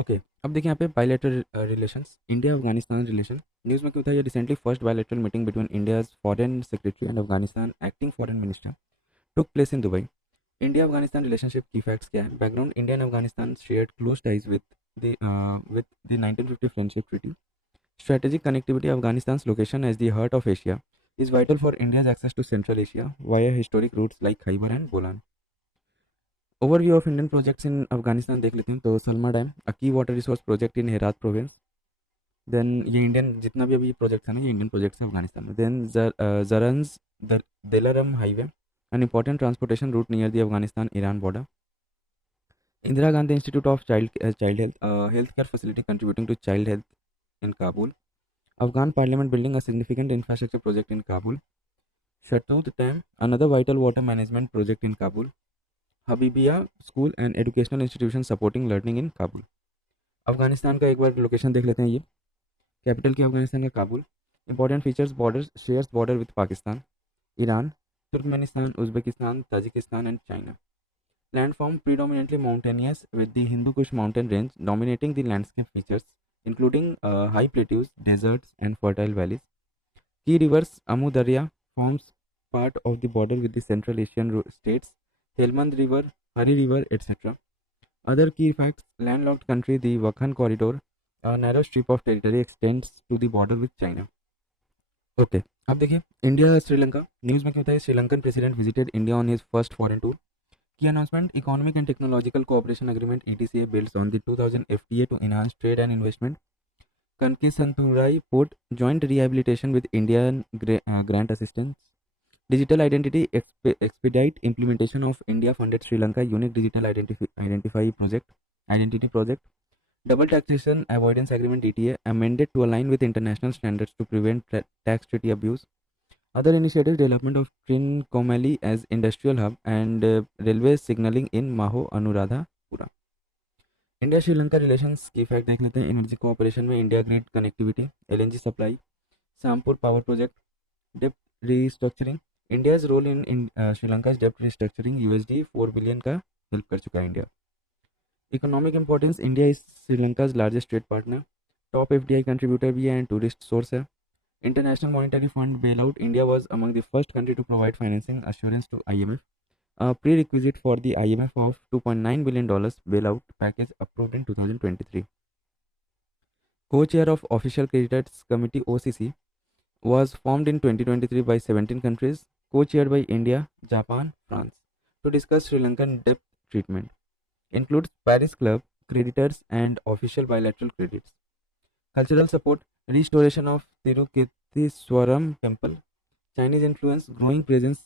Okay, अब देखिए यहाँ पे bilateral relations, India Afghanistan relation. News में क्यों था ये? Recently first bilateral meeting between India's foreign secretary and Afghanistan acting foreign minister took place in Dubai. India Afghanistan relationship की फैक्ट्स क्या है? Background, India and Afghanistan shared close ties with the 1950 friendship treaty. Strategic connectivity, Afghanistan's location as the heart of Asia is vital for India's access to Central Asia via historic routes like Khyber and Bolan. Overview of Indian projects in Afghanistan देख लेते हैं। तो Salma dam, a key water resource project in Herat province. Then ये Indian जितना भी अभी project है ना, ये इंडियन प्रोजेक्ट्स है अफगानिस्तान में। Then Zaranj Delaram highway, an important transportation route near the Afghanistan-Iran border. Indira Gandhi Institute of Child Health, a healthcare facility contributing to child health in Kabul. Afghan Parliament building a significant infrastructure project in Kabul. Shatut Dam, another vital water management project in Kabul. Habibia School and educational institution supporting learning in Kabul. Afghanistan का एक बार location देख लेते हैं। ये capital की अफगानिस्तान का Kabul. Important features, borders, shares border with Pakistan, Iran, Turkmenistan, Uzbekistan, Tajikistan and China. Landform predominantly mountainous with the Hindu Kush mountain range dominating the landscape features, including high plateaus, deserts, and fertile valleys. Key rivers, Amu Darya forms part of the border with the Central Asian states, Helmand River, Hari River, etc. Other key facts, landlocked country, the Wakhan corridor, a narrow strip of territory extends to the border with China. Okay, अब देखिए India Sri Lanka. News में क्या होता है? Sri Lankan president visited India on his first foreign tour. Key announcement, Economic and Technological Cooperation Agreement ETCA builds on the 2000 FTA to enhance trade and investment. Kankesanturai Port, joint rehabilitation with Indian grant assistance. Digital Identity expedite implementation of India funded Sri Lanka Unique Digital Identity Project. Double Taxation Avoidance Agreement ETA amended to align with international standards to prevent tax treaty abuse. Other initiatives, development of Trincomalee as industrial hub and railway signaling in Maho Anuradhapura. India Sri Lanka relations की fact देख लेते हैं। Energy cooperation में India grid connectivity, LNG supply, Sampur power project, dept restructuring. India's role in Sri Lanka dept restructuring USD 4 billion का help कर चुका है India. Economic importance, India is Sri Lanka's largest trade partner, top FDI contributor भी है एंड टूरिस्ट सोर्स है। International Monetary Fund bailout, India was among the first country to provide financing assurance to IMF. A prerequisite for the IMF of $2.9 billion bailout package approved in 2023. Co-chair of Official Creditors Committee OCC was formed in 2023 by 17 countries, co-chaired by India, Japan, France, to discuss Sri Lankan debt treatment. Includes Paris Club, creditors and official bilateral credits. Cultural support, restoration of Tirukirtiswaram temple, Chinese influence, growing presence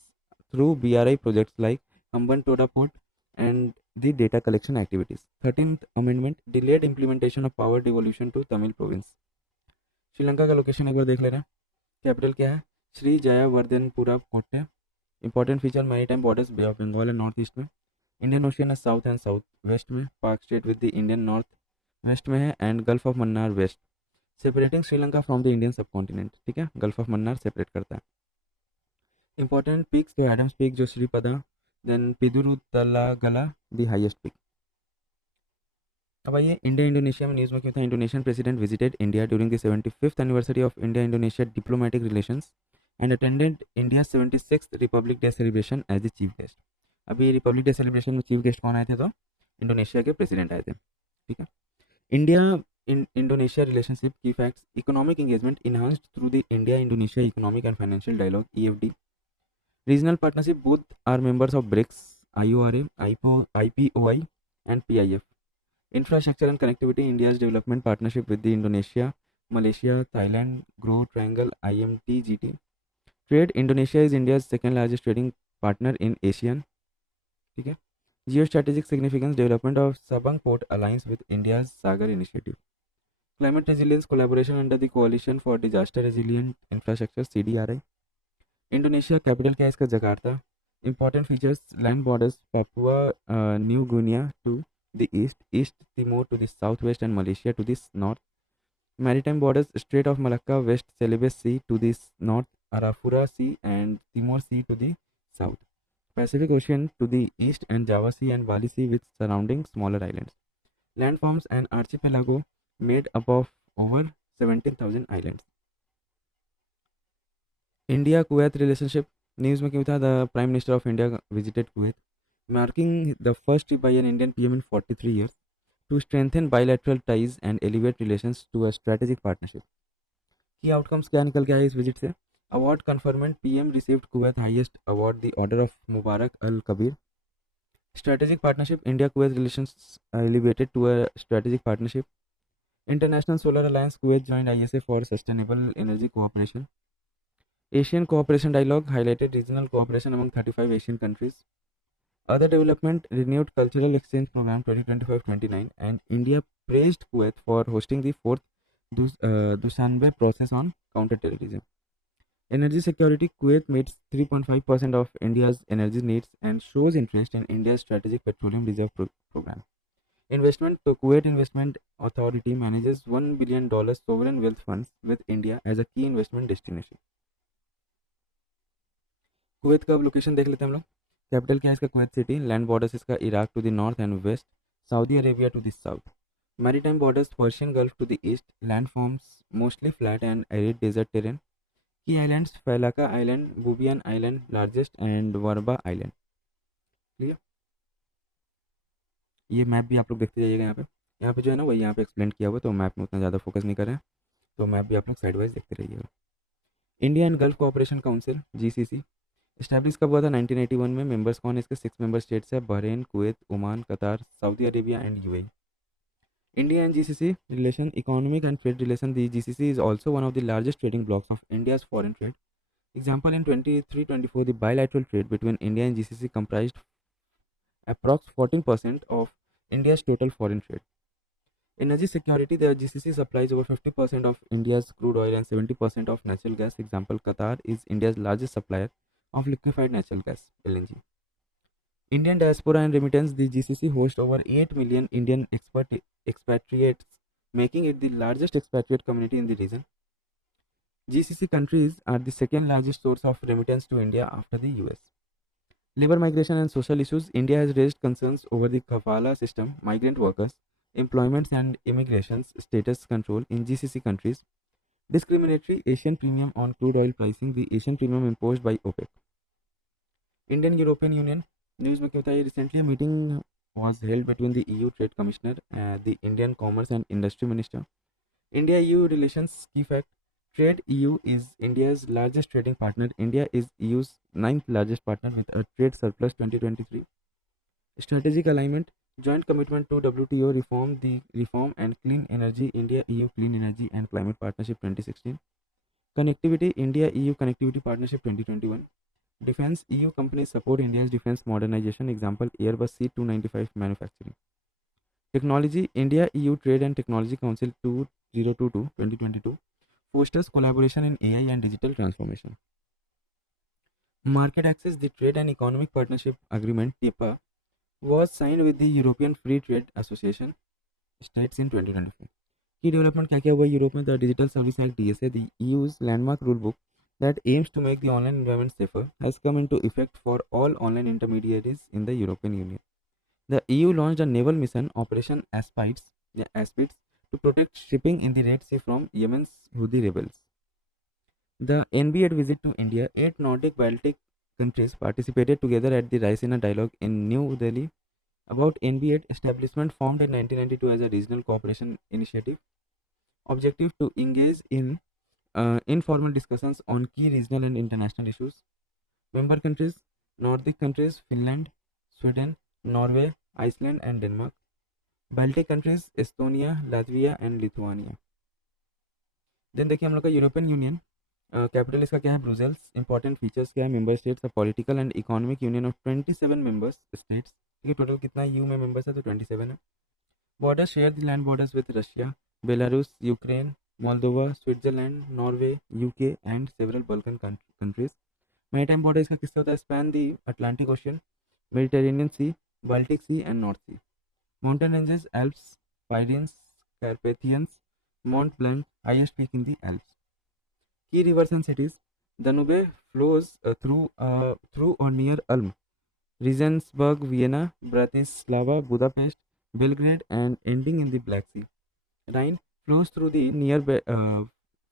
through BRI projects like Hambantota Port and the data collection activities. 13th Amendment, delayed implementation of power devolution to Tamil province. Sri Lanka का location एक बार देख ले रहे हैं। Capital क्या है? Sri Jayawardenepura Kotte. Important feature, maritime borders, bay of Bengal है north east में, इंडियन ओशियन है साउथ एंड साउथ वेस्ट में, Palk strait with the Indian north west में है and gulf of Mannar west, separating Sri Lanka from the Indian subcontinent. ठीक है, गल्फ ऑफ मन्नार सेपरेट करता है। इंपॉर्टेंट पीक्स, तो एडम्स पीक जो Sripada, then Pidurutalagala the highest peak. अब आइए इंडिया इंडोनेशिया में। न्यूज़ में क्यों था? Indonesian president visited India during the 75th anniversary of India Indonesia diplomatic relations and attended India 76th republic day celebration as the chief guest. अभी republic day celebration में chief guest कौन आए थे? तो इंडोनेशिया के प्रेसिडेंट आए थे। ठीक है, India Indonesia relationship key facts, economic engagement enhanced through the India Indonesia Economic and Financial Dialogue EFD. Regional partnership, both are members of BRICS, IORA, IPOI and PIF. Infrastructure and connectivity, India's development partnership with the Indonesia, Malaysia, Thailand, Grow Triangle, IMTGT. Trade, Indonesia is India's second largest trading partner in ASEAN. ठीक है, geostrategic significance, development of Sabang Port Alliance with India's Sagar initiative. Climate resilience collaboration under the Coalition for Disaster Resilient Infrastructure CDRI. Indonesia capital क्या है इसका? Jakarta. Important features, land borders, Papua New Guinea to the east, East Timor to the southwest and Malaysia to the north. Maritime borders, Strait of Malacca, West Celebes Sea to the north, Arafura Sea and Timor Sea to the south. Pacific Ocean to the east and Java Sea and Bali Sea with surrounding smaller islands. Land forms an archipelago made up of over 17,000 islands. India Kuwait relationship. News में क्यों था? The Prime Minister of India visited Kuwait, marking the first trip by an Indian PM in 43 years to strengthen bilateral ties and elevate relations to a strategic partnership. Key outcomes क्या निकल के आए इस visit से? Award conferment. PM received Kuwait highest award, the Order of Mubarak Al Kabir. Strategic partnership. India Kuwait relations elevated to a strategic partnership. International Solar Alliance. Kuwait joined ISA for sustainable energy cooperation. Asian Cooperation Dialogue highlighted regional cooperation among 35 Asian countries. Other development, renewed cultural exchange program 2025-29, and India praised Kuwait for hosting the fourth Dushanbe process on counterterrorism. Energy security. Kuwait meets 3.5% of India's energy needs and shows interest in India's strategic petroleum reserve program. Investment. The Kuwait Investment Authority manages $1 billion sovereign wealth funds with India as a key investment destination. Kuwait का अब location देख लेते हैं हम लोग. Capital क्या है इसका? Kuwait City. लैंड बॉर्डर्स इसका Iraq to the north and west, Saudi Arabia to the south. Maritime borders Persian Gulf to the east. Land forms mostly flat and arid desert terrain. Key islands Failaka island, Bubiyan island largest and Warbah island. Clear. ये map भी आप लोग देखते जाइएगा. यहाँ पे जो है ना वही यहाँ पे एक्सप्लेन किया हुआ, तो मैप में उतना ज़्यादा फोकस नहीं कर रहे हैं, तो मैप भी आप लोग साइड वाइज देखते रहिएगा. India and gulf cooperation council GCC establish कब हुआ था? 1981 में. मेंबर्स कौन है इसके? 6 मेंबर स्टेट्स है: बहरीन, कुवैत, ओमान, कतार, Saudi Arabia and UAE. India and GCC relation, economic and trade relation. The GCC is also one of the largest trading blocks of India's foreign trade. Example, in 23-24, the bilateral trade between India and GCC comprised approx 14% of India's total foreign trade. Energy security, the GCC supplies over 50% of India's crude oil and 70% of natural gas. Example, Qatar is India's largest supplier of liquefied natural gas, LNG. Indian diaspora and remittance, the GCC hosts over 8 million Indian expatriates, making it the largest expatriate community in the region. GCC countries are the second largest source of remittance to India after the US. Labor migration and social issues, India has raised concerns over the kafala system, migrant workers, employment and immigration's status control in GCC countries, discriminatory Asian premium on crude oil pricing, the Asian premium imposed by OPEC. Indian European Union. News में क्या होता है? Recently meeting was held between the EU Trade Commissioner, the Indian Commerce and Industry Minister. India-EU relations key fact: Trade. EU is India's largest trading partner. India is EU's ninth largest partner with a trade surplus 2023. Strategic alignment: joint commitment to WTO reform, the reform and clean energy. India-EU Clean Energy and Climate Partnership 2016. Connectivity: India-EU Connectivity Partnership 2021. Defense: EU companies support India's defense modernization. Example, Airbus C295 manufacturing. Technology: India-EU Trade and Technology Council 2022 fosters collaboration in AI and digital transformation. Market access: the Trade and Economic Partnership Agreement (TEPA) was signed with the European Free Trade Association states in 2024. Key development क्या क्या हुआ Europe में? The Digital Service Act (DSA), the EU's landmark rulebook that aims to make the online environment safer, has come into effect for all online intermediaries in the European Union. The EU launched a naval mission, Operation Aspids, to protect shipping in the Red Sea from Yemen's Houthi rebels. The NB8 visit to India. 8 Nordic Baltic countries participated together at the Raisina Dialogue in New Delhi about NB8 establishment, formed in 1992 as a regional cooperation initiative. Objective: to engage in informal discussions on key regional and international issues. Member countries: Nordic countries Finland, Sweden, Norway, Iceland and Denmark. Baltic countries Estonia, Latvia and Lithuania. Then देखिए हम लोग का European union. Capital इसका क्या है? Brussels. Important features क्या है? Member states, a political and economic union of 27 members states. ठीक है, टोटल कितना यू में मेंबर्स है? तो 27 है. Border: share the land borders with Russia, Belarus, Ukraine, Moldova, Switzerland, Norway, UK and several Balkan countries. Maritime border इसका किससे होता है? Span the Atlantic Ocean, Mediterranean Sea, Baltic Sea and North Sea. Mountain ranges: Alps, Pyrenees, Carpathians, Mont Blanc, highest peak in the Alps. Key rivers and cities: Danube flows through or near Ulm, Regensburg, Vienna, Bratislava, Budapest, Belgrade, and ending in the Black Sea. Rhine flows through the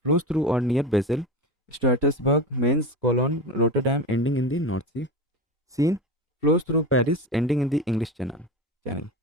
flows through or near Basel, Strasbourg, Mainz, Cologne, Rotterdam, ending in the North Sea. Seine flows through Paris, ending in the English Channel.